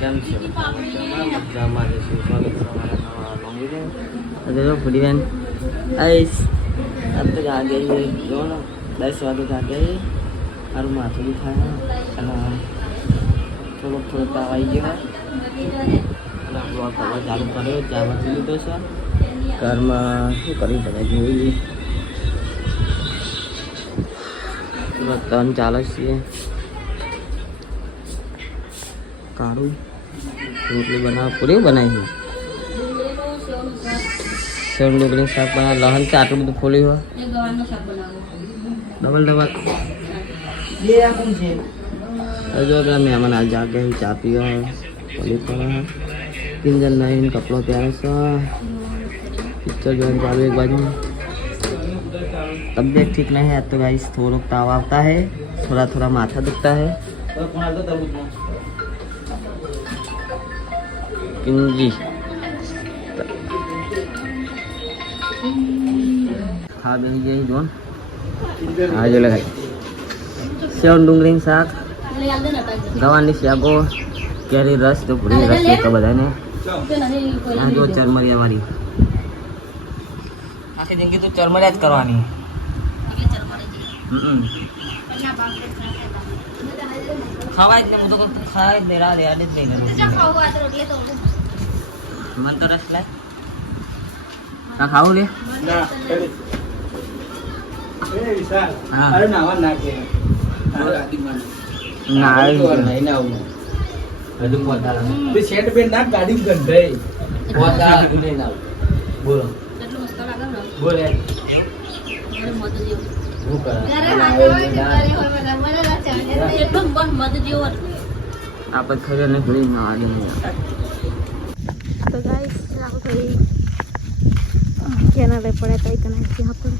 કેમ છો? મજામાં જઈશું. સ્વાગત છે અમારા નવા લોંગ વિડીયો. જો ફૂડી બેન આઈસ अब तो जा गई जो ना 10 वागे जा गई મારું માથું બી થાય અને થોડો તાવ આવી ગયો અને આપણો કરવા ચાલુ કર્યો ચામાં પી લીધો છે ઘરમાં શું કરી શકાય જોઈએ ત્રણ ચાલે છે કાળું રોટલી બનાવ પૂરી બનાવી સેવ ડુંગળી શાક બનાવ લહણ છે આટલું બધું ફોલી હોય ડબલ जो अपना मेहमान आज जाके चाय पियो पुलिस पर किंजन नहीं कपड़ों प्यारे सा पिक्चर जो चालू एक बाजू तबीयत ठीक नहीं है तो गाइस थोड़ा ताव आता है थोड़ा माथा दुखता है किंजी हाँ भाई यही जोन आज लगाई सेव डूंगरी शाक गवानी शाको केरी रस तो पूरी रस तो बधाने आ जो चरमरिया वाली आखिर जिंदगी तो चरमरिया ज करवानी खावा इतने मुझे को खाए मेरा याद नहीं मन तो रस लाए का खाओ ले ना ए विशाल अरे नावा ना के नहीं ना अजून पोता ते शेट बेन ना गाडी गंधय पोता नाही ना बोलो કેટલું મસ્ત લાગે ને બોલે અરે મત જેવો હું કરે અરે હાથે હોય મને ના ચાલે એકદમ બન મત જેવો આપત ખબર ને ભૂલી ના આડે તો ગાઈસ રાખો ભાઈ કેના લે પડે કઈ કના ત્યાં પર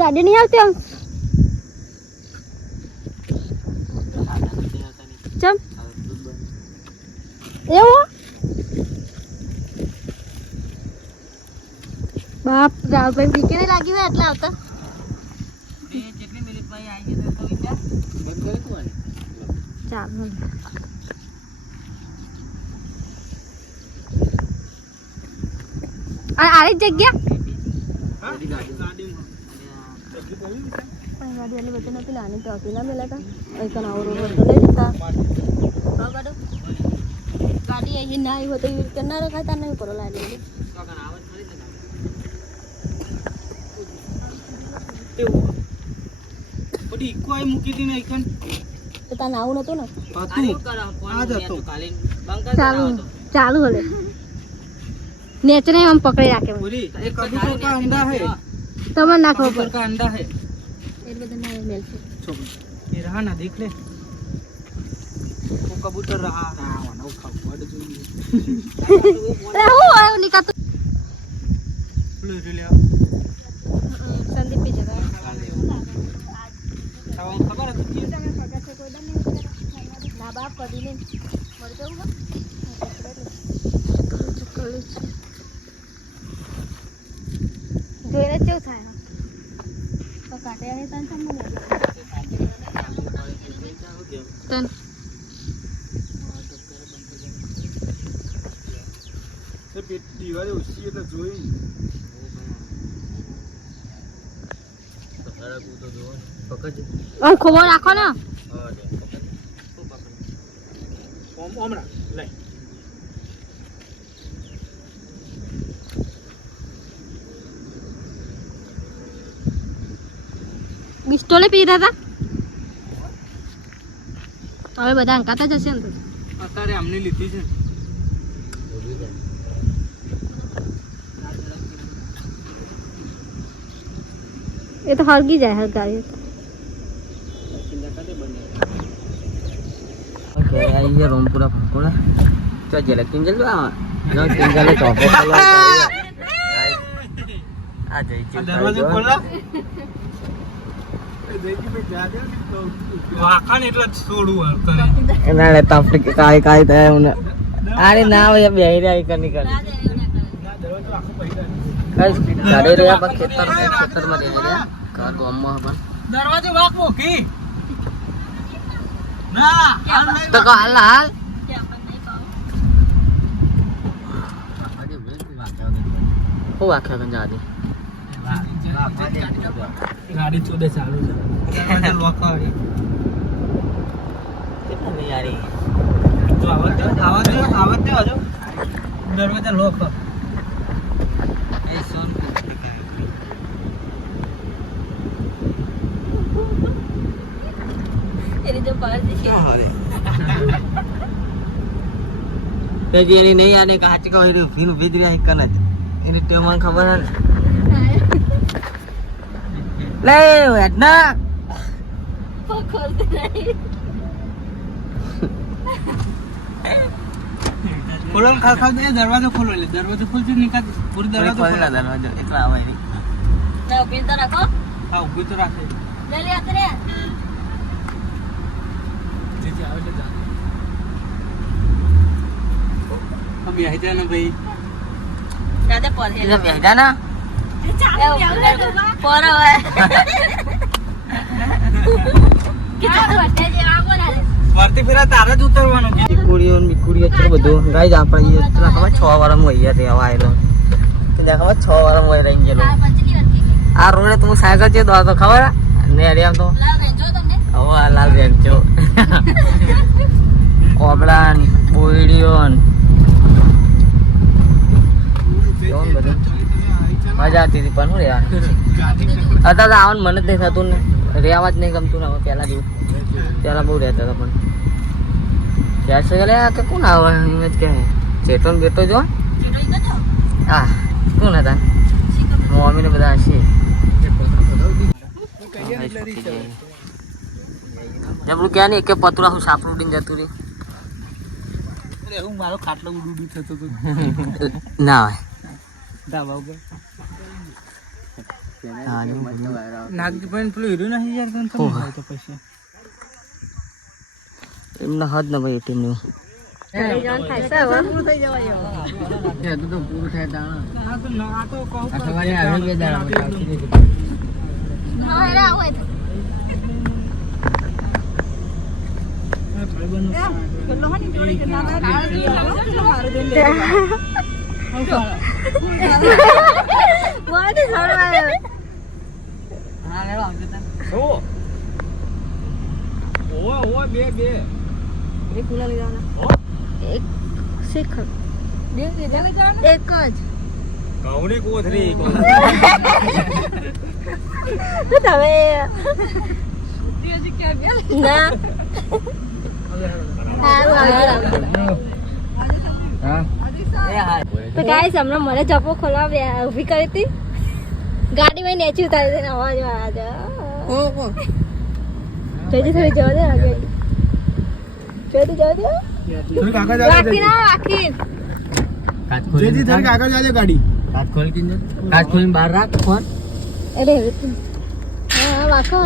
गाड़ी नहीं आती हम चम बाप राव भाई बीके नहीं लागी हुई એટલે આવતા બે કેટલી મિનિટ માં આવી જશે તો વિચાર બંધ કરે કોણ ચાલો આરે જગ્યા गाड़ी वाले बच्चे ना पिलाने तो अकेला मिला था ऐसा ना और तो ले लेता हां गाड़ो गाड़ी ये ना ही होते करना रखा था नहीं करो लाने ले तो का आवाज खरी ते बड़ी कोई मुकी दी नहीं कन तो ता नाव नतो ना तू आ जातो चालू होले नेचर हम पकड़े राखे पूरी एक कबूतर का अंडा है तमन नाखो पर का अंडा है ये बदन ना मेल से छोड़ ये रहा ना देख ले वो कबूतर रहा ना वो खाओ बड़ जो अरे हो निका तो ले ले संदीप पे जगह ताऊ खबर है तो ये जगह पकड़ से कोई डर नहीं ना बाप कदी ने मर जाऊंगा જોઈને કેવું થાય તો કાટે આવે તન સામે તન તે પેટી વાળે ઉસી એટલે જોઈ પકડા કો તો જો પકડ ઓ ખબર રાખો ને હા દે પકડ તું પકડ ઓમરા લે बिस्टोले पी रहा था હવે બધા અંકાતા જશે ને તો અત્યારે અમને લીધી છે એ તો હરગી જાય હરગાડી ઓકે આ ये रूम पूरा फंकोड़ा तो जले किंजल आ नो किंजल तो फोटो आ जाई दरवाजा खोला વાખાણ એટલે છોડવું કરે એના લે તાપડી કાઈ કાઈ થાય મને અરે ના હોય બેહી રહ્યા કની કર ગાડી રહ્યા બા ખેતરમાં રહી રહ્યા કાર ગામમાં પણ દરવાજો વાક મોકી ના તો હાલ હાલ ઓ વાખ્યા કન જા દે ગાડી ચોદે ચાલુ છે દરવાજો લોક આવી કેટલી યારી તો આવાજ દે હજો દરવાજો લોક એ સોન એની જો પાર દે તે જેરી નહીં આને કાચ કો હીરો ફીન ભીદરિયા હિકન જ એની તે મને ખબર હે લે એડના ખોલ દે નહીં ખોલો ખાવ દે દરવાજો ખોલો લે દરવાજો ખોલજો નિકાલ પૂરો દરવાજો ખોલ દરવાજો એકલા આવે રી ના ઉભી તો રાખો હા ઊભી તો રાખે લે લે આતરે જે આવે લે જા અબે આઈ જા ને ભાઈ દાદા પર હે એટલે બેહજા ના પર હવે કેટલા વાટે જે આવો ને વર્તી ફેરા તારે જ ઉતરવાનું કે કુડીઓ ને કુડીઓ છે બધું ગાઈસ આપણે એ પેલા ખબર 6 વારમાં અહીંયા રહેવા આવેલો તો જા ખબર 6 વારમાં રહી ગયેલો પંચની વાત કે આ રોડે તું સાયકલ છે તો ખબર ને અડિયામ તો લાવ રેંજો તમને હવે આ લાલ રેંચો ઓબળાન બોયડીઓન જોન બધું મજા આવતી હતી પણ હું રહેવાનું અત્યારે આવવાનું મને જ નહીં થતું ને રહેવા જ નહીં ગમતું ને હવે પહેલા જેવું પહેલા બહુ રહેતા હતા પણ ક્યાં છે ગલે કે કોણ આવે એમ જ કહે ચેટો ને બેટો જો હા કોણ હતા મમ્મી ને બધા હશે જબરું ક્યાં નહીં કે પતરા હું સાપરું ઉડીને જતું રહી અરે હું મારો ખાટલો ઉડુડું થતો તો ના હોય ધાબા ઉપર નાગજી પેલું હીરો નહીં યાર કોણ ઓહ. થાય તો પછી એમના હદ ના ભાઈ ટીમનું જાન થાય છે હવે પૂરું થાય દાણા આ તો ના તો કહું સવારે આવી બે દાણા હા એરા આવો વાડે છોડવા હા લેવા આવજો તા ઓ બે એક કુલા લઈ જવાના એક શેખર બે એક જ કૌણી કોથરી તમે ના તો ગાઈસ હમણાં મને ચપ્પો ખોલવા ઊભી કરી હતી ગાડીમાં નેચી ઉતારી દે અવાજ આવે જોઈતી થોડી જવા દે આગળ જોઈતી જવા દે થોડીક આગળ વાકી ના વાકી કાચ ખોલી જેથી થોડીક આગળ જાજે ગાડી કાચ ખોલી કિંજે કાચ ખોલીને બહાર રાખ ફોન અરે હા વાકો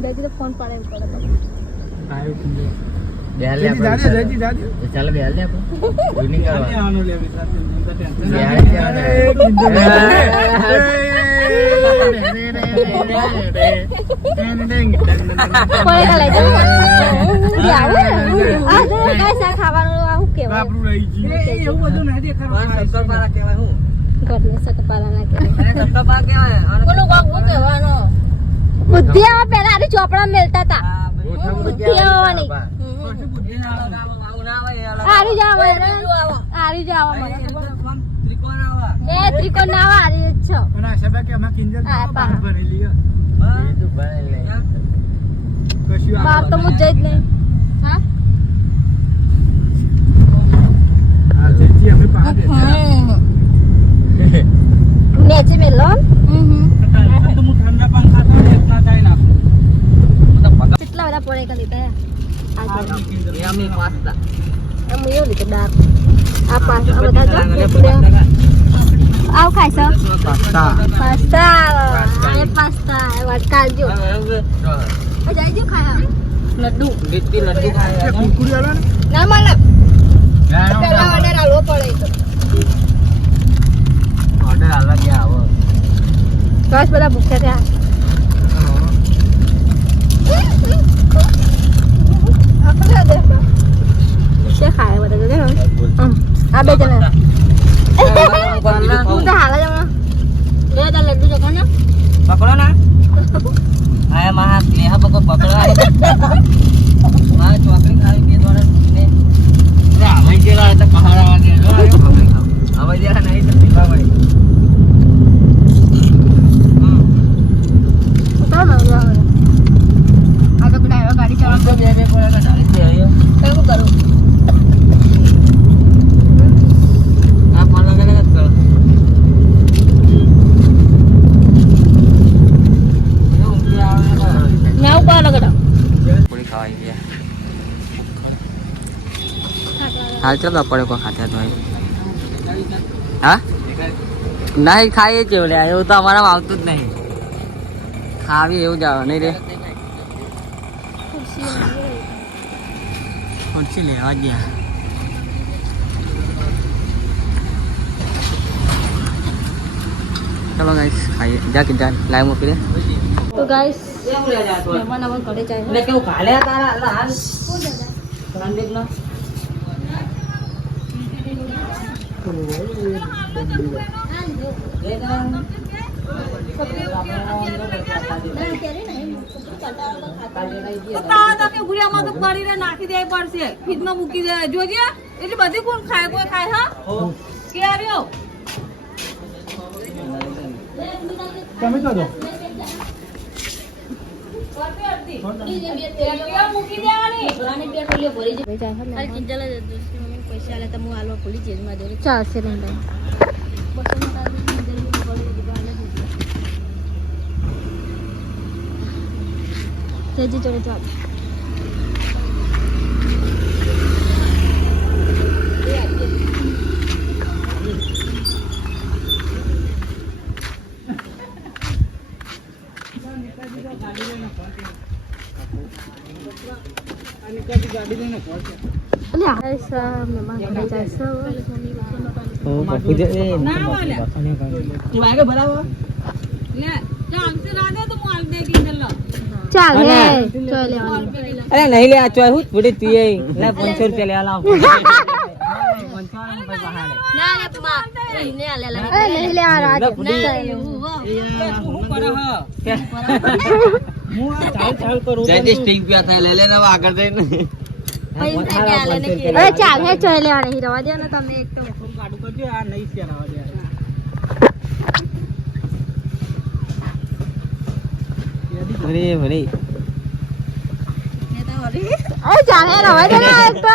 બેજી તો ફોન પાડે પડે બેહાલ લે ચાલ બેહાલ લે આપણે કોઈ નહીં કરવા આનો લે વિચાર ટેન્શન બેહાલ કોઈ લઈ જાવ આ તો ગાઈસ આ ખાવાનું આવું કેવાય આપણું રહી ગયું એવું બધું નહીં દેખાડવાનું સક્કરપારા કહેવાય હું ગોડને સકપાલા ના કહેવાય અને સક્કરપારા કહેવાય કોનો કોકો કહેવાનો બુદ્ધિ આવા પહેલા આરી ચોપડા મેલતા હતા બુદ્ધિ આવવાની આરી જાવ આરી જાવ મને એ ત્રિકોણ ના આવા આરી જ છો અને આ સબા કે આમાં કિંજલ હા, પા. ભરેલી હે. કશું બાર તો મુજ જ નહીં હા આ જેજી આપણે પાસે નેચે મેલો તો હું ઠંડા પંખા તો એટલા જાય નાખું કેટલા બધા પડે કે લીધા યમી પાસ્તા આમ યો લીધો દાળ આ પાસ આ બધા જો આવ ખાઈશ પાસ્તા પાસ્તા વાત કાઢજો જાયજો ખાયા લડ્ડુ રીતથી લડ્ડુ ખાય ના મળે પેલા ઓર્ડર આલવો પડે ઓર્ડર આલવા ગયા આવો બસ બધા ભૂખ્યા થયા શું ખાય બધા આ બે જણા તું તો હાલ જ હમણાં લે તાર લડ્ડુ જખો ને પકડો ના આયા મહા લેહા પકો પકડવા મારે ચોકડી ખાવી બે દોડા ને અમે જેલા તો કહાડા દે હવે જેલા નહીં તો પીવા પડી તો ના આવે આ તો ડ્રાઈવર ગાડી ચલાવ તો બે પડે ડાળી દે આવ્યો કેવું કરું આ ફોન લગાડે જ કરો ના ઉપર લગડા પૂરી ખાવાઈ ગયા હાલ ચાલો પડે કોઈ ખાતા તો હા નહીં ખાઈએ જ એવું એવું તો અમારામાં આવતું જ નહીં ખાવી એવું જ આવે નહીં રે ખુરશી લેવા ગયા ચલો ગાઈસ ખાઈએ જા કે જા લાઈવ મૂકી દે તો ગાઈસ મહેમાન આવન ઘરે જાય એટલે કેવું કાલે તારા હાલ રણદીપ નો નાખી દેવી પડશે ફ્રીજમાં મૂકી દે જોજે એટલે બધી કોણ ખાય કોઈ ખાય હા કે આવ્યો તમે કહો ચાલશે જોડે ચાલ અરે નહીં લે આ ચોય હું થોડી તુએ લે 500 રૂપિયા લેવા લાવ ચાલ હે ચોય લેવા નહીં રવા દે ને તમે એક તો ચાલે રવા દે ને એક તો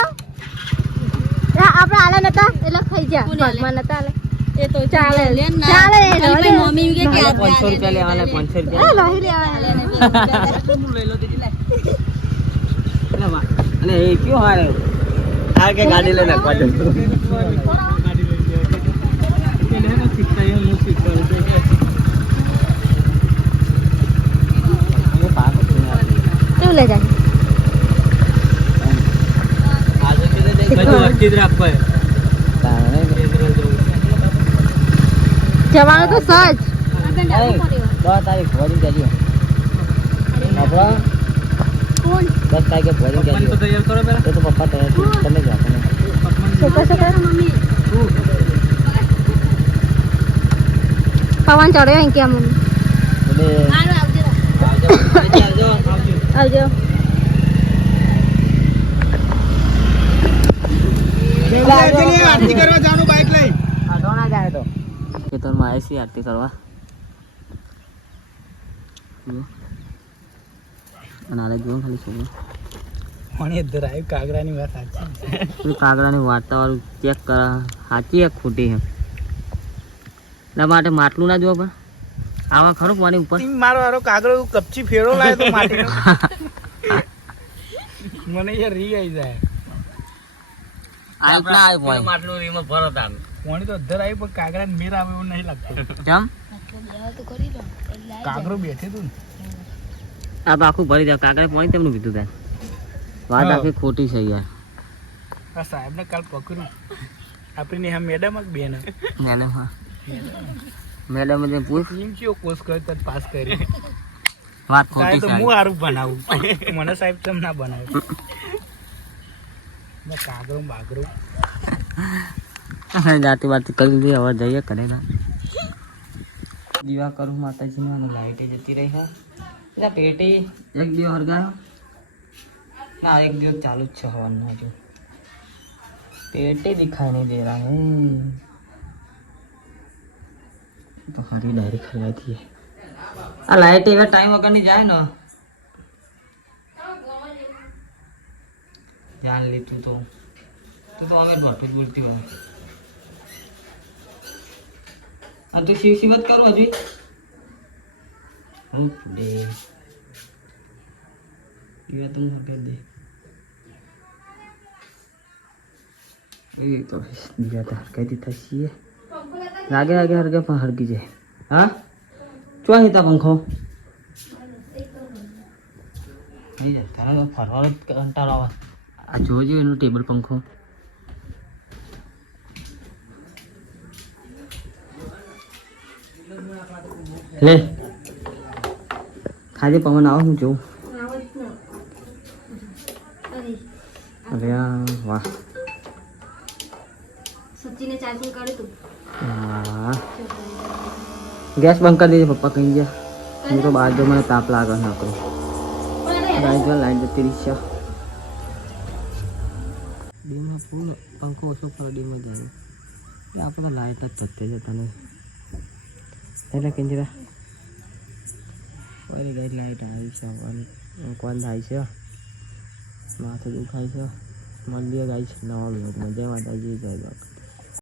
આપણે આલે નતા એટલે ખાઈ જા ભગવાન નતા આલે એ તો ચાલે ચાલે મમ્મી કે 500 રૂપિયા લેવાના 500 રૂપિયા લઈ લેવા લઈ લો દીદી લે અને એ ક્યો હારે આ કે ગાડી લઈને નાખવા દે કેવું લે જાય જવાનું તો સજ 10 તારીખ ભરી દેજો બાપા કોણ 10 તારીખે ભરી દેજો તો તૈયાર કરો પેલા તો પપ્પા તૈયાર તમે જાઓ છોકરા મમ્મી પવન ચડ્યો અહીં કે મમ્મી આવજો આરતી કરવા જાનું બાઈક લઈ આડોના જાય તો ખેતરમાં આવે છે આરતી કરવા અને આલે જો ખાલી છોકરો મને ઇધર આવ્યું કાગરાની વાત સાચી પેલું કાગડાની વાર્તા વાળું ચેક કરા સાચી એક ખોટી છે એટલા માટે માટલું ના જોવા પણ આવા ખરું પાણી ઉપર મારો આરો કાગડો કપચી ફેરો લાવ્યો તો માટીનો મને યાર રી આવી જાય આ ના આવે માટલું રીમાં ભરો તામ પાણી તો અધર આવ્યું પણ કાગડાને મેર આવે એવું નહીં લાગતું કેમ કાગડો બેઠે તું આ તો આખું ભરી જાવ કાગળ પાણી તેમનું પીધું તાર વાત હા. આખી ખોટી છે યાર આ સાહેબને કાલ પકડ્યું આપણી હા મેડમ જ બેન મેડમ હા મેડમ ને પૂછ એમ કયો કોર્સ કર્યો તો પાસ કરી વાત ખોટી સાહેબ તો હું સારું બનાવું મને સાહેબ કેમ ના બનાવે મેં કાગરું બાગરું છે જાતી વાત કરી દીધી હવે જઈએ કરેગા દીવા કરું માતાજીને અને લાઈટ જતી રહી હા એટલે પેટી એક દીવો હરગાયો ના એક દિવસ ચાલુ જ છે હવાનું હજુ पेटे दिखाई नहीं दे रहा है तो हरी डायरेक्ट खा जाती है आ लाइट एवं टाइम वगैरह नहीं जाए ना जान ली तू तो हमें बहुत बोलती हो अब तो शिव शिवत करो अभी दे ये तुम कर दे तो दिया था कहती था सी आगे आगे हर गया हर की जाए हाँ चो ही था पंखो नहीं जाता ना फरवा घंटा लावा आ जोजे एनु टेबल पंखो ले खाजे पवन आओ हूँ जो अरे वाह સચિને ચાર્જિંગ કાઢ્યું તું हाँ गैस बंद कर दीजिए पप्पा कहीं गया मुझे तो बाद जो मैंने ताप लागा ना करो लाइट जो लाइट जती रही है डीम में फूल पंखो ओछो पर डीम में जाए ये आप लाइट तत्ते जता नहीं એટલે કિંજરા ઓરે ગઈ લાઈટ આવી છે કોણ થાય છે માથું દુખાય છે મંદિર ગાય છે નવા મજા માતાજી જય બાપા